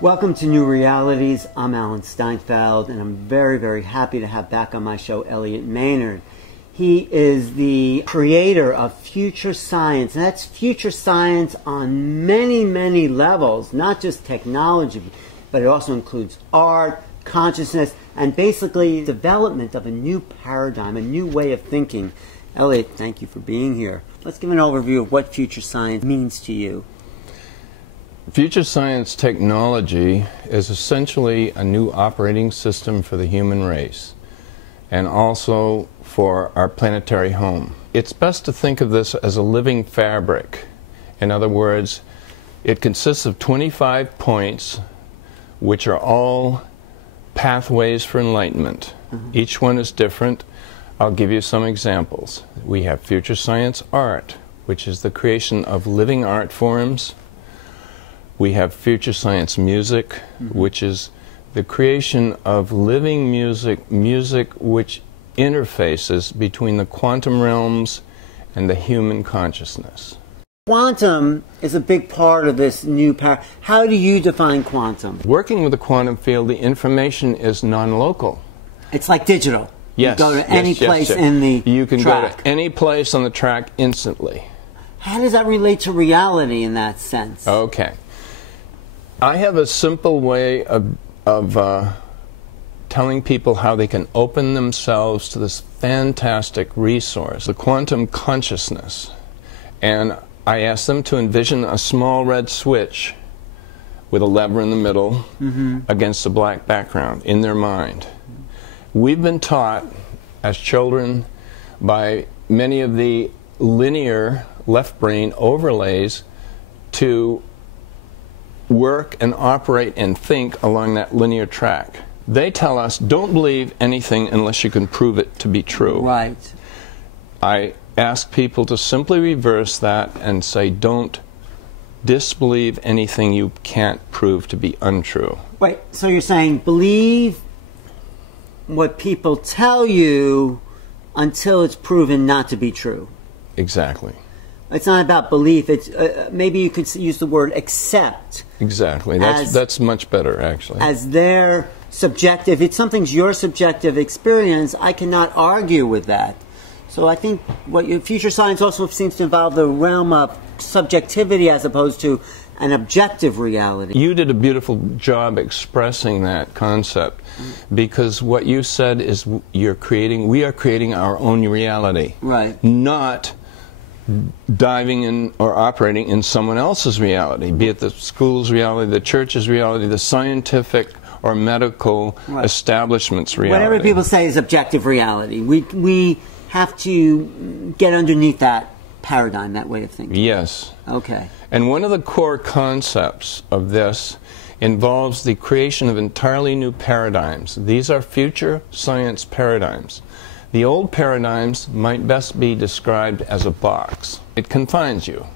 Welcome to New Realities. I'm Alan Steinfeld, and I'm very, very happy to have back on my show Elliot Maynard. He is the creator of future science, and that's future science on many, many levels, not just technology, but it also includes art, consciousness, and basically development of a new paradigm, a new way of thinking. Elliot, thank you for being here. Let's give an overview of what future science means to you. Future science technology is essentially a new operating system for the human race and also for our planetary home. It's best to think of this as a living fabric. In other words, it consists of 25 points which are all pathways for enlightenment. Each one is different. I'll give you some examples. We have future science art, which is the creation of living art forms. We have future science music, which is the creation of living music, music which interfaces between the quantum realms and the human consciousness. Quantum is a big part of this new paradigm. How do you define quantum? Working with the quantum field, the information is non-local. It's like digital. Yes. You go to any place in the You can track. go to any place on the track instantly. How does that relate to reality in that sense? Okay. I have a simple way of telling people how they can open themselves to this fantastic resource, the quantum consciousness. And I ask them to envision a small red switch with a lever in the middle against a black background in their mind. We've been taught as children by many of the linear left brain overlays to work and operate and think along that linear track. They tell us, don't believe anything unless you can prove it to be true. Right. I ask people to simply reverse that and say, don't disbelieve anything you can't prove to be untrue. Wait, so you're saying believe what people tell you until it's proven not to be true. Exactly. It's not about belief. It's maybe you could use the word accept. Exactly. That's much better, actually. As their subjective, if something's your subjective experience, I cannot argue with that. So I think what your future science also seems to involve the realm of subjectivity as opposed to an objective reality. You did a beautiful job expressing that concept, because what you said is we are creating our own reality. Right. Not diving in or operating in someone else's reality, be it the school's reality, the church's reality, the scientific or medical establishment's reality. Whatever people say is objective reality. We have to get underneath that paradigm, that way of thinking. Yes. Okay. And one of the core concepts of this involves the creation of entirely new paradigms. These are future science paradigms. The old paradigms might best be described as a box. It confines you.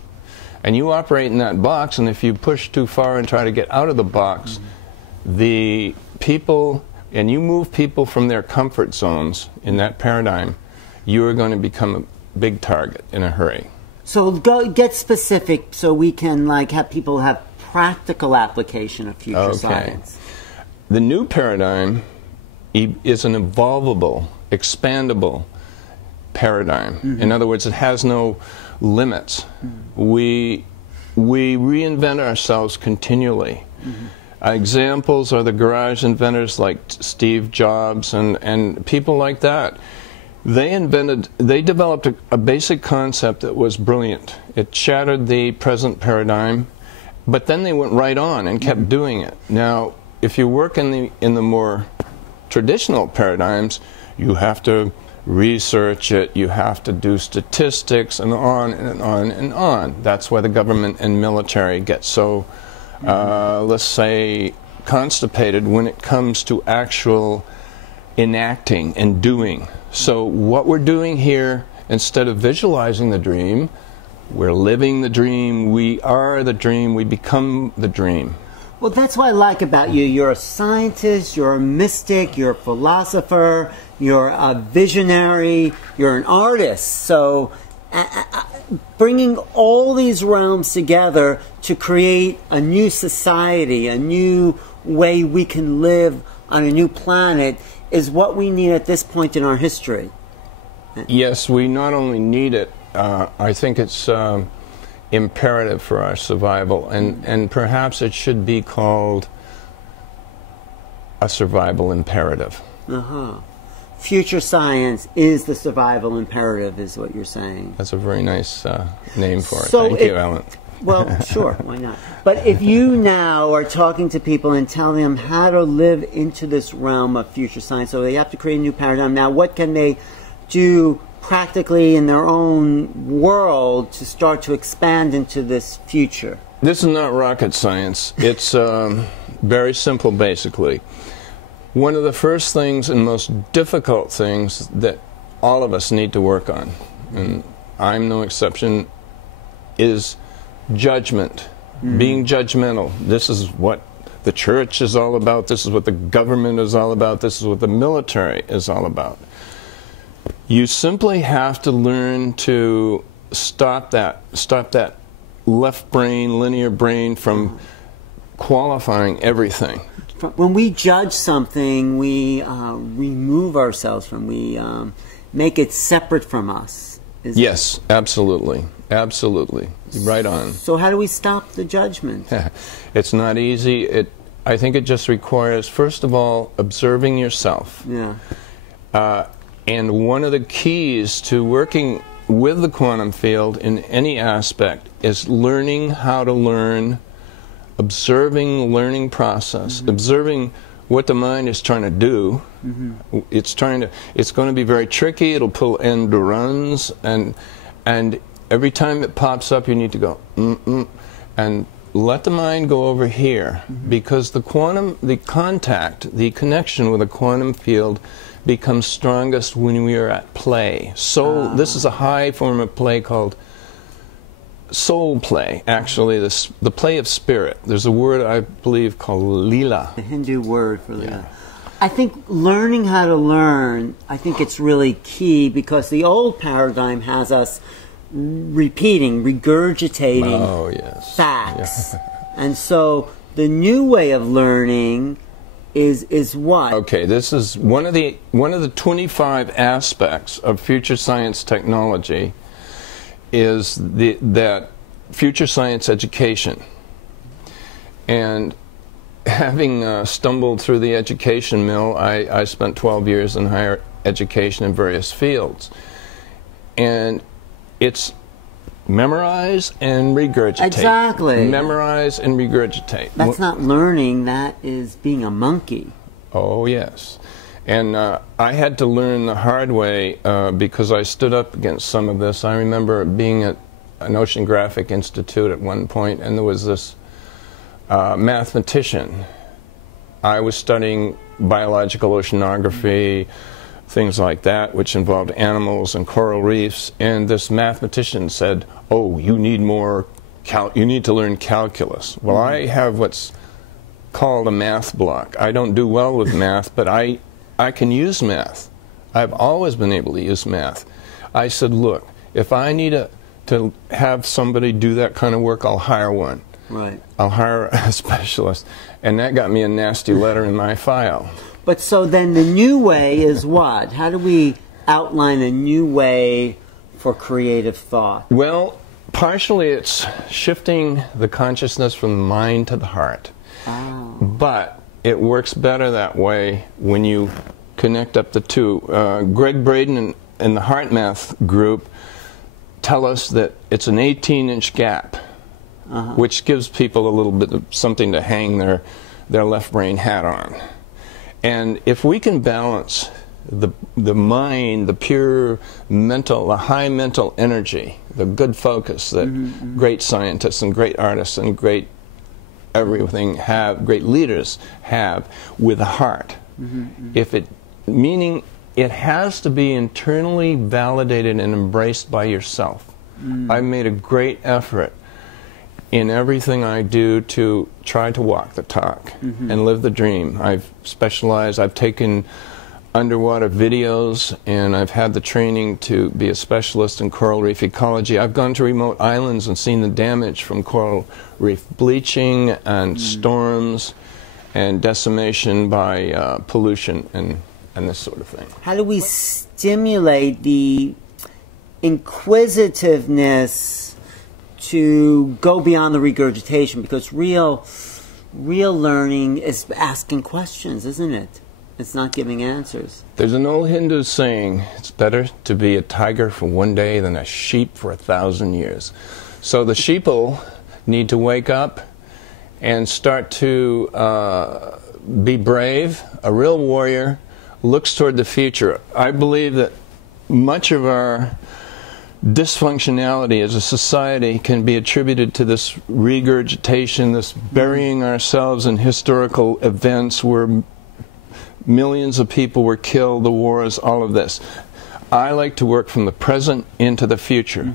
And you operate in that box, and if you push too far and try to get out of the box, the people, and you move people from their comfort zones in that paradigm, you are going to become a big target in a hurry. So get specific so we can have people have practical application of future science. The new paradigm is an evolvable, expandable paradigm. In other words, it has no limits. We reinvent ourselves continually. Examples are the garage inventors like Steve Jobs and people like that. They developed a basic concept that was brilliant. It shattered the present paradigm, but then they went right on and kept doing it. Now, if you work in the more traditional paradigms, you have to research it, you have to do statistics, and on and on and on. That's why the government and military get so, let's say, constipated when it comes to actual enacting and doing. So what we're doing here, instead of visualizing the dream, we're living the dream, we are the dream, we become the dream. Well, that's what I like about you. You're a scientist, you're a mystic, you're a philosopher, you're a visionary, you're an artist. So bringing all these realms together to create a new society, a new way we can live on a new planet, is what we need at this point in our history. Yes, we not only need it, I think it's imperative for our survival, and perhaps it should be called a survival imperative. Future science is the survival imperative, is what you're saying. That's a very nice name for it. So Thank you, Alan. Well, sure, why not? But if you now are talking to people and telling them how to live into this realm of future science, so they have to create a new paradigm. Now, what can they do practically in their own world to start to expand into this future? This is not rocket science. It's very simple, basically. One of the first things and most difficult things that all of us need to work on, and I'm no exception, is judgment. Being judgmental. This is what the church is all about. This is what the government is all about. This is what the military is all about. You simply have to learn to stop that left brain, linear brain from qualifying everything. When we judge something, we remove ourselves from, we make it separate from us. Yes, absolutely. Absolutely. Right on. So how do we stop the judgment? It's not easy. I think it just requires, first of all, observing yourself. Yeah. And one of the keys to working with the quantum field in any aspect is learning how to learn, observing the learning process, observing what the mind is trying to do. It's going to be very tricky. It'll pull end runs, and every time it pops up, you need to go and let the mind go over here, because the connection with the quantum field becomes strongest when we are at play. So this is a high form of play called soul play, actually, the play of spirit. There's a word, I believe, called lila. The Hindu word for that. Yeah. I think learning how to learn, I think it's really key, because the old paradigm has us repeating, regurgitating facts. And so the new way of learning is what? Okay, this is one of the 25 aspects of future science technology is that future science education. And having stumbled through the education mill, I spent 12 years in higher education in various fields. And it's memorize and regurgitate. Exactly. Memorize and regurgitate. That's not learning, that is being a monkey. Oh, yes. And I had to learn the hard way because I stood up against some of this. I remember being at an oceanographic institute at one point, and there was this mathematician. I was studying biological oceanography, things like that, which involved animals and coral reefs, and this mathematician said, "Oh, you need to learn calculus." Well, I have what's called a math block. I don't do well with math, but I can use math. I've always been able to use math. I said, look, if I need to have somebody do that kind of work, I'll hire one. Right. I'll hire a specialist. And that got me a nasty letter in my file. But so then the new way is what? How do we outline a new way for creative thought? Well, partially it's shifting the consciousness from the mind to the heart. Oh. But it works better that way when you connect up the two. Greg Braden and the Heart Math group tell us that it's an 18-inch gap, which gives people a little bit of something to hang their left brain hat on. And if we can balance the mind, the pure mental, the high mental energy, the good focus that great scientists and great artists and great everything have, great leaders have, with the heart. Meaning it has to be internally validated and embraced by yourself. I've made a great effort in everything I do to try to walk the talk and live the dream. I've specialized, I've taken underwater videos, and I've had the training to be a specialist in coral reef ecology. I've gone to remote islands and seen the damage from coral reef bleaching and storms and decimation by pollution and this sort of thing. How do we stimulate the inquisitiveness to go beyond the regurgitation? Because real learning is asking questions, isn't it? It's not giving answers. There's an old Hindu saying, it's better to be a tiger for one day than a sheep for 1,000 years. So the sheeple need to wake up and start to be brave. A real warrior looks toward the future. I believe that much of our dysfunctionality as a society can be attributed to this regurgitation, this burying ourselves in historical events where millions of people were killed, the wars, all of this. I like to work from the present into the future.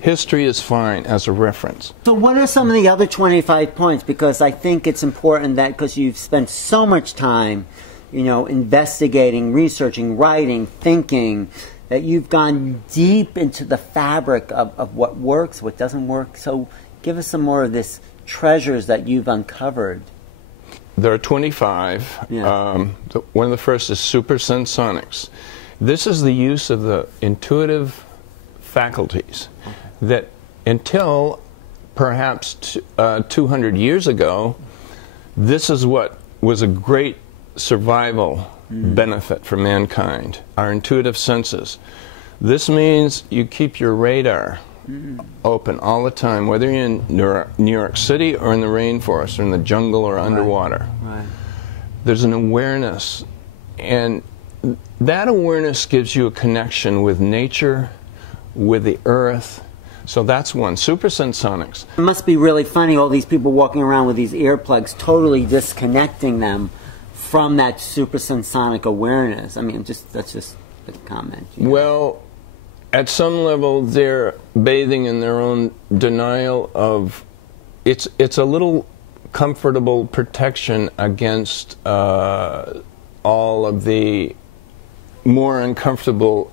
History is fine as a reference. So what are some of the other 25 points? Because I think it's important that, because you've spent so much time, you know, investigating, researching, writing, thinking, that you've gone deep into the fabric of what works, what doesn't work. So give us some more of this treasures that you've uncovered. There are 25. Yeah. One of the first is Supersense Onyx. This is the use of the intuitive faculties that until perhaps 200 years ago, this is what was a great survival benefit for mankind, our intuitive senses. This means you keep your radar open all the time, whether you're in New York City or in the rainforest or in the jungle or underwater. Right. There's an awareness, and that awareness gives you a connection with nature, with the earth. So that's one. Supersense Onyx. It must be really funny, all these people walking around with these earplugs, totally disconnecting them from that supersonic awareness. I mean, that's just a comment. You know? Well, at some level, they're bathing in their own denial of. It's a little comfortable protection against all of the more uncomfortable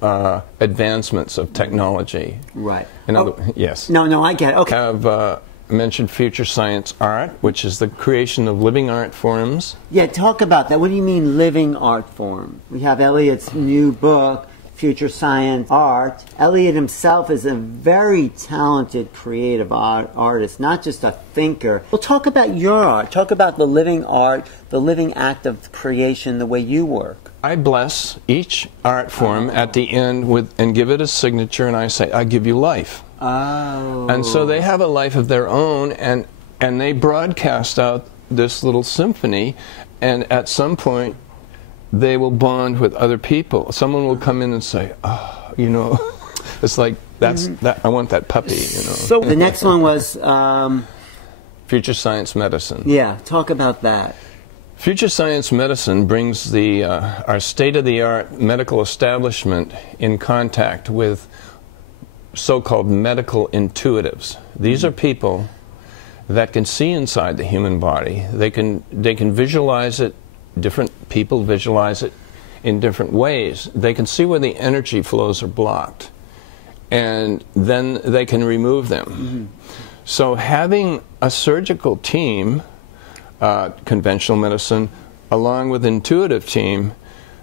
advancements of technology. Right. Yes. No, I get it. Okay. I've mentioned future science art, which is the creation of living art forms. Yeah, talk about that. What do you mean living art form? We have Elliot's new book, Future Science Art. Elliot himself is a very talented, creative artist, not just a thinker. Well, talk about your art. Talk about the living art, the living act of creation, the way you work. I bless each art form at the end and give it a signature, and I say, I give you life. Oh. And so they have a life of their own, and they broadcast out this little symphony, and at some point they will bond with other people. Someone will come in and say, oh, you know, it's like, that. I want that puppy, you know. So the next one was... Future Science Medicine. Yeah, talk about that. Future Science Medicine brings our state-of-the-art medical establishment in contact with so-called medical intuitives. These are people that can see inside the human body. They can visualize it. Different people visualize it in different ways. They can see where the energy flows are blocked, and then they can remove them. So having a surgical team, conventional medicine, along with intuitive team,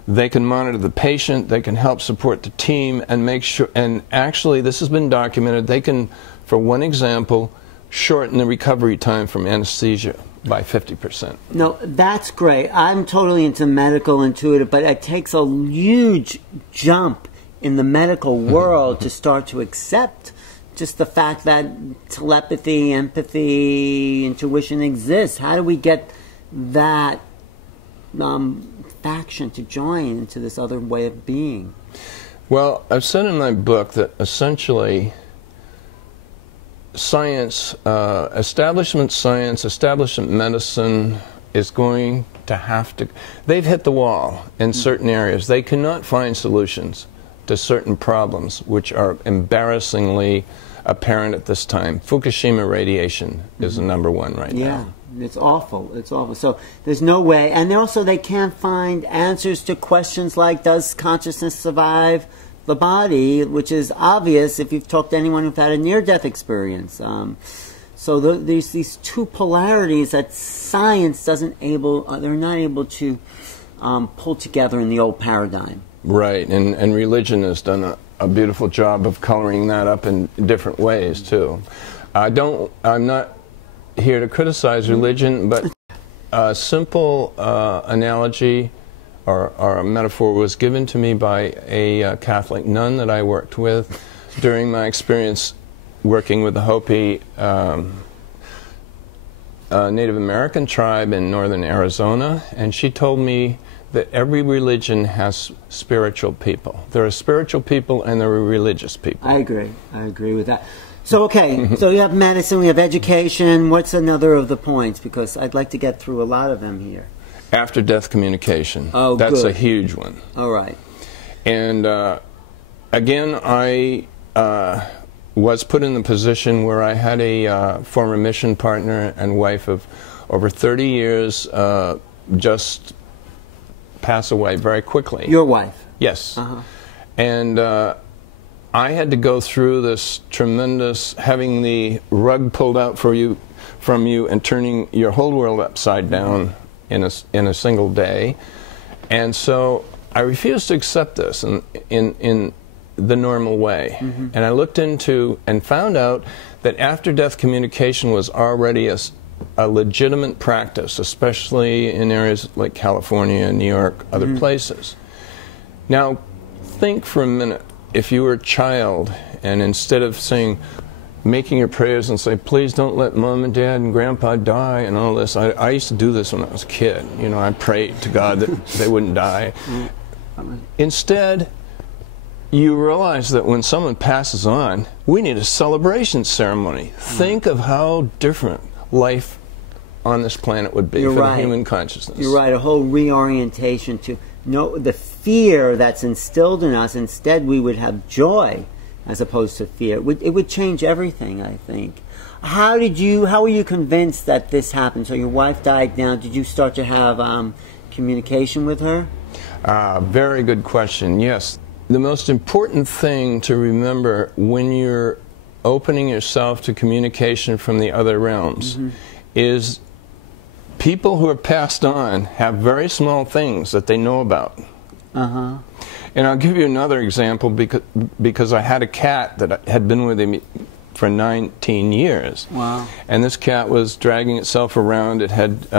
they can monitor the patient, they can help support the team, and make sure, and actually this has been documented, they can, for one example, shorten the recovery time from anesthesia by 50%. No, that's great. I'm totally into medical intuitive, but it takes a huge jump in the medical world to start to accept just the fact that telepathy, empathy, intuition exists. How do we get that faction to join into this other way of being? Well, I've said in my book that essentially science, establishment medicine is going to have to, they've hit the wall in certain areas. They cannot find solutions to certain problems which are embarrassingly apparent at this time. Fukushima radiation is the number one right now. It's awful. It's awful. So there's no way. And also they can't find answers to questions like, does consciousness survive the body, which is obvious if you've talked to anyone who's had a near-death experience. So there's these two polarities that science doesn't they're not able to pull together in the old paradigm. Right, and religion has done a beautiful job of coloring that up in different ways too. I'm not here to criticize religion, but a simple analogy or a metaphor was given to me by a Catholic nun that I worked with during my experience working with the Hopi Native American tribe in northern Arizona, and she told me that every religion has spiritual people. There are spiritual people and there are religious people. I agree with that. So, okay, so you have medicine, we have education. What's another of the points? Because I'd like to get through a lot of them here. After-death communication. Oh, that's good. a huge one. All right. And again, I was put in the position where I had a former mission partner and wife of over 30 years just pass away very quickly. Your wife? Yes. Uh-huh. And I had to go through this tremendous, having the rug pulled out from you and turning your whole world upside down in a single day. And so I refused to accept this in the normal way. Mm-hmm. And I looked into and found out that after-death communication was already a legitimate practice, especially in areas like California, New York, other places. Now, think for a minute, if you were a child and instead of making your prayers and say, please don't let mom and dad and grandpa die and all this, I used to do this when I was a kid. You know, I prayed to God that they wouldn't die. Instead, you realize that when someone passes on, we need a celebration ceremony. Think of how different life on this planet would be for the human consciousness. You're right, a whole reorientation to the fear that's instilled in us. Instead, we would have joy as opposed to fear. It would change everything, I think. How were you convinced that this happened? So your wife died now. Did you start to have communication with her? Very good question, yes. The most important thing to remember when you're opening yourself to communication from the other realms is people who are passed on have very small things that they know about. And I'll give you another example because I had a cat that had been with me for 19 years. Wow. And this cat was dragging itself around. It had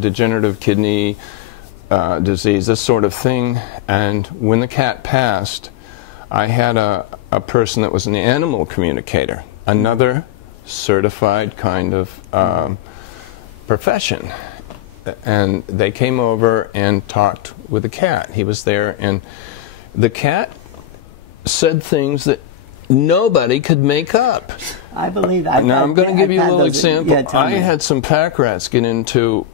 degenerative kidney disease, this sort of thing. And when the cat passed, I had a person that was an animal communicator, another certified kind of profession. And they came over and talked with the cat. He was there, and the cat said things that nobody could make up. I believe that. Now, I'm going to give you a little example. I had some pack rats get into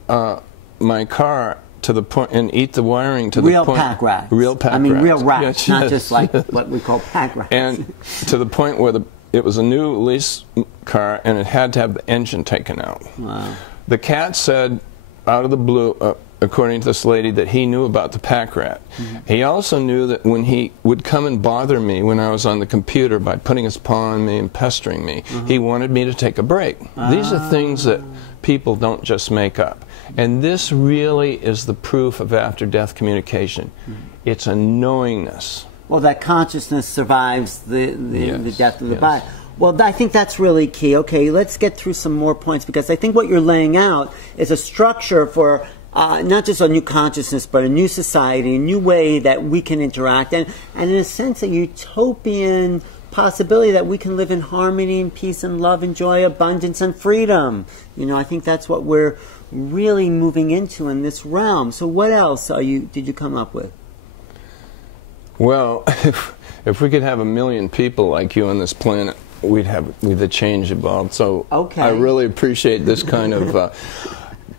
my car to the point and eat the wiring to the point. Real pack rats. Real pack rats. I mean, real rats, yes, not just like what we call pack rats. And to the point where it was a new lease car, and it had to have the engine taken out. Wow. The cat said, out of the blue, according to this lady, that he knew about the pack rat. He also knew that when he would come and bother me when I was on the computer by putting his paw on me and pestering me, he wanted me to take a break. These are things that people don't just make up. And this really is the proof of after-death communication. It's a knowingness. Well, that consciousness survives the death of the body. Well, I think that's really key. Okay, let's get through some more points, because I think what you're laying out is a structure for not just a new consciousness, but a new society, a new way that we can interact, and in a sense, a utopian possibility that we can live in harmony and peace and love and joy, abundance and freedom. You know, I think that's what we're really moving into in this realm. So what else did you come up with? Well, if we could have 1 million people like you on this planet, we'd have the change evolved. So I really appreciate this kind of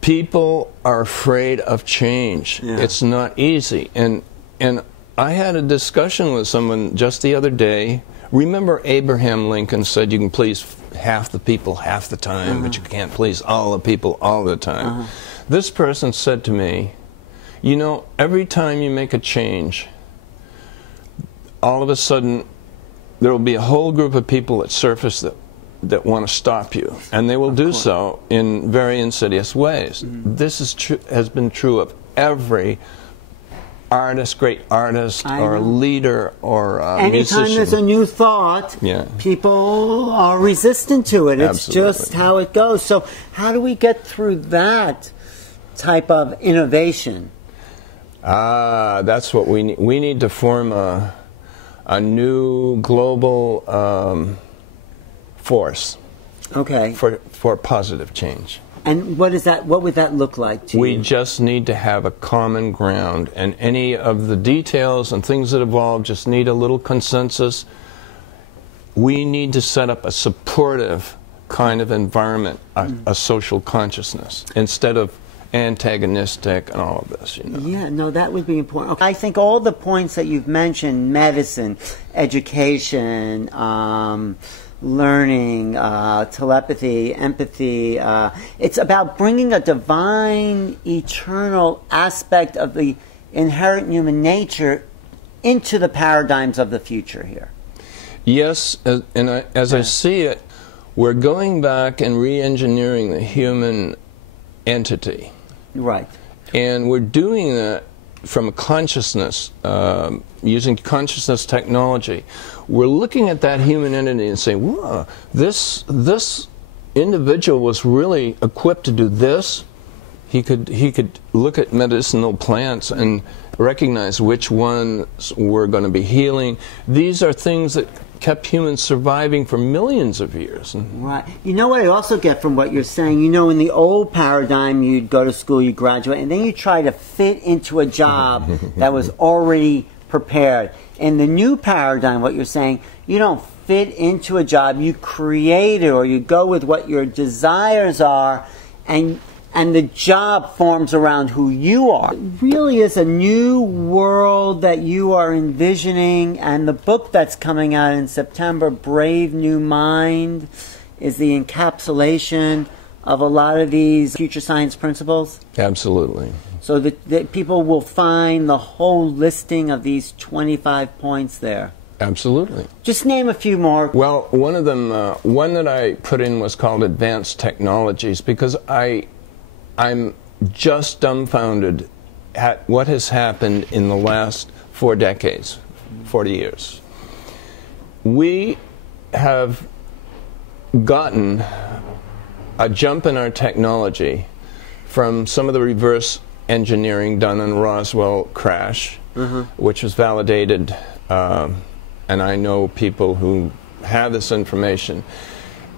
people are afraid of change. It's not easy. And I had a discussion with someone just the other day Remember Abraham Lincoln said you can please half the people half the time, but you can't please all the people all the time. This person said to me, you know, every time you make a change, all of a sudden there will be a whole group of people that surface that want to stop you, and they will do so in very insidious ways. This is has been true of every artist, great artist, or leader, or musician. Anytime there's a new thought, people are resistant to it. It's just how it goes. So how do we get through that type of innovation? That's what we need. We need to form a new global force. Okay. For positive change. And what is that? What would that look like to you? We just need to have a common ground, and any of the details and things that evolve just need a little consensus. We need to set up a supportive kind of environment, a social consciousness, instead of antagonistic and all of this, you know. Yeah, no, that would be important. Okay. I think all the points that you've mentioned, medicine, education, learning, telepathy, empathy, it's about bringing a divine, eternal aspect of the inherent human nature into the paradigms of the future here. Yes, as I see it, we're going back and re-engineering the human entity. Right. And we're doing that from a consciousness, using consciousness technology. We're looking at that human entity and saying, whoa, this individual was really equipped to do this. He could look at medicinal plants and recognize which ones were going to be healing. These are things that kept humans surviving for millions of years. Right. You know what I also get from what you're saying? You know, in the old paradigm, you'd go to school, you graduate, and then you try to fit into a job that was already prepared. In the new paradigm, what you're saying, you don't fit into a job, you create it, or you go with what your desires are, and the job forms around who you are. It really is a new world that you are envisioning, and the book that's coming out in September, Brave New Mind, is the encapsulation of a lot of these future science principles. Absolutely. So that people will find the whole listing of these 25 points there. Absolutely. Just name a few more. Well, one of them, one that I put in was called Advanced Technologies, because I'm just dumbfounded at what has happened in the last 4 decades, 40 years. We have gotten a jump in our technology from some of the reverse engineering done in Roswell crash, which was validated, and I know people who have this information.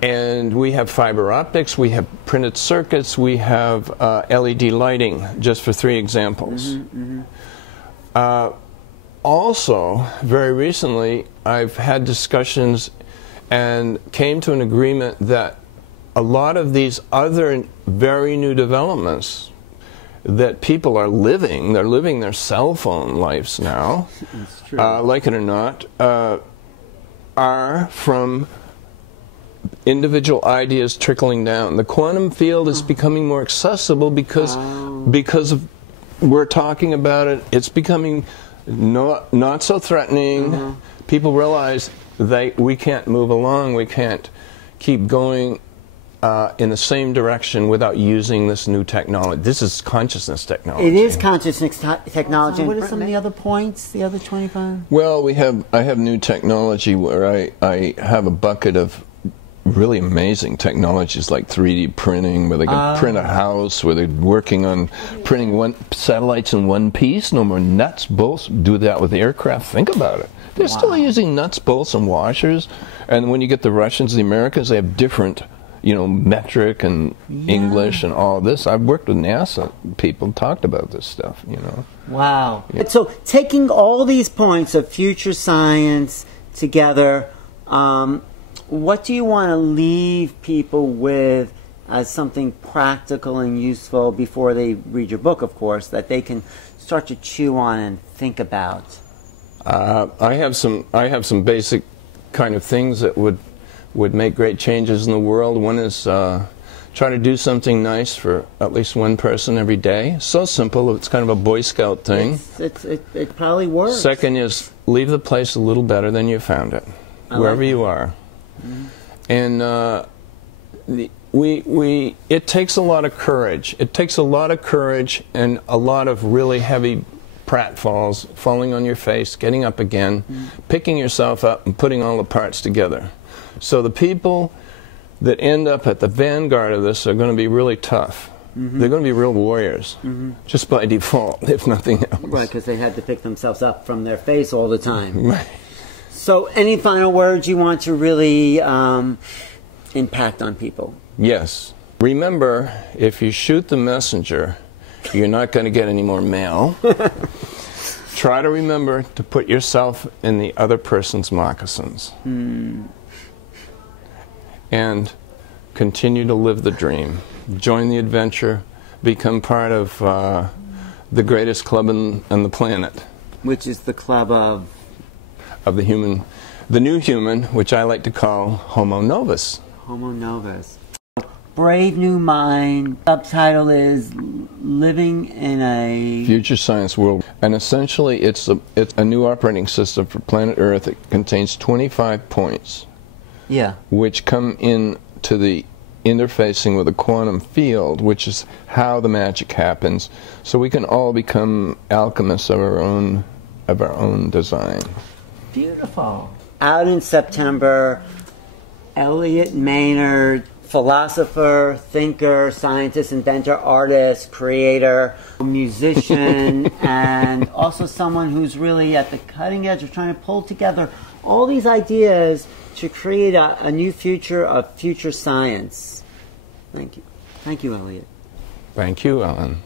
And we have fiber optics, we have printed circuits, we have LED lighting, just for 3 examples. Also, very recently, I've had discussions and came to an agreement that a lot of these other very new developments that people are living, they're living their cell phone lives now, like it or not, are from individual ideas trickling down. The quantum field is becoming more accessible because of, we're talking about it. It's becoming not so threatening. People realize we can't move along. We can't keep going in the same direction without using this new technology. This is consciousness technology. It is consciousness technology. So what are some of the other points, the other 25? Well, I have new technology where I have a bucket of really amazing technologies like 3D printing, where they can print a house, where they're working on printing satellites in one piece. No more nuts, bolts. Do that with aircraft. Think about it. They're still using nuts, bolts, and washers. And when you get the Russians, the Americans, they have different, you know, metric and English and all this. I've worked with NASA people, talked about this stuff, you know. Wow. Yeah. So taking all these points of future science together, what do you want to leave people with as something practical and useful before they read your book, of course, that they can start to chew on and think about? I have some basic kind of things that would make great changes in the world. One is try to do something nice for at least one person every day. So simple, it's kind of a Boy Scout thing. It probably works. Second is leave the place a little better than you found it, wherever you are. And it takes a lot of courage. It takes a lot of courage and a lot of really heavy pratfalls, falling on your face, getting up again, picking yourself up and putting all the parts together. So the people that end up at the vanguard of this are going to be really tough. They're going to be real warriors, just by default, if nothing else. Right, because they had to pick themselves up from their face all the time. Right. So any final words you want to really impact on people? Yes. Remember, if you shoot the messenger, you're not going to get any more mail. Try to remember to put yourself in the other person's moccasins. And continue to live the dream. Join the adventure. Become part of the greatest club on the planet. Which is the club of? Of the human, the new human, which I like to call Homo Novus. Homo Novus. Brave New Mind. Subtitle is Living in a Future Science World. And essentially it's a new operating system for planet Earth. It contains 25 points. Yeah. Which come in to the interfacing with a quantum field, which is how the magic happens. So we can all become alchemists of our own design. Beautiful. Out in September, Elliot Maynard, philosopher, thinker, scientist, inventor, artist, creator, musician, and also someone who's really at the cutting edge of trying to pull together all these ideas to create a new future of future science. Thank you. Thank you, Elliot. Thank you, Alan.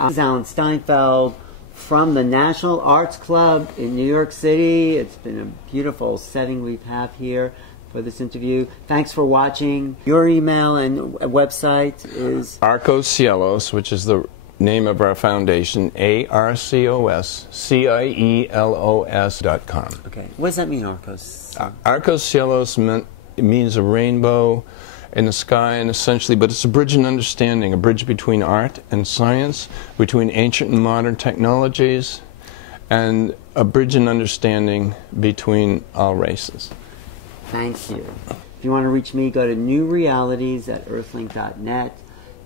This is Alan Steinfeld from the National Arts Club in New York City. It's been a beautiful setting we have here for this interview. Thanks for watching. Your email and website is? Arcos Cielos, which is the name of our foundation, ARCOSCIELOS.com. Okay. What does that mean, Arcos? Arcos Cielos means a rainbow in the sky, and essentially, but it's a bridge in understanding, a bridge between art and science, between ancient and modern technologies, and a bridge in understanding between all races. Thank you. If you want to reach me, go to newrealities@earthlink.net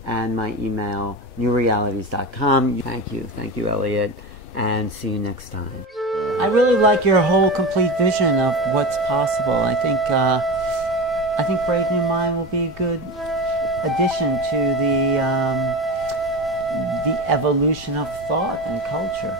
and my email, newrealities.com. Thank you. Thank you, Elliot, and see you next time. I really like your whole complete vision of what's possible. I think Brave New Mind will be a good addition to the evolution of thought and culture.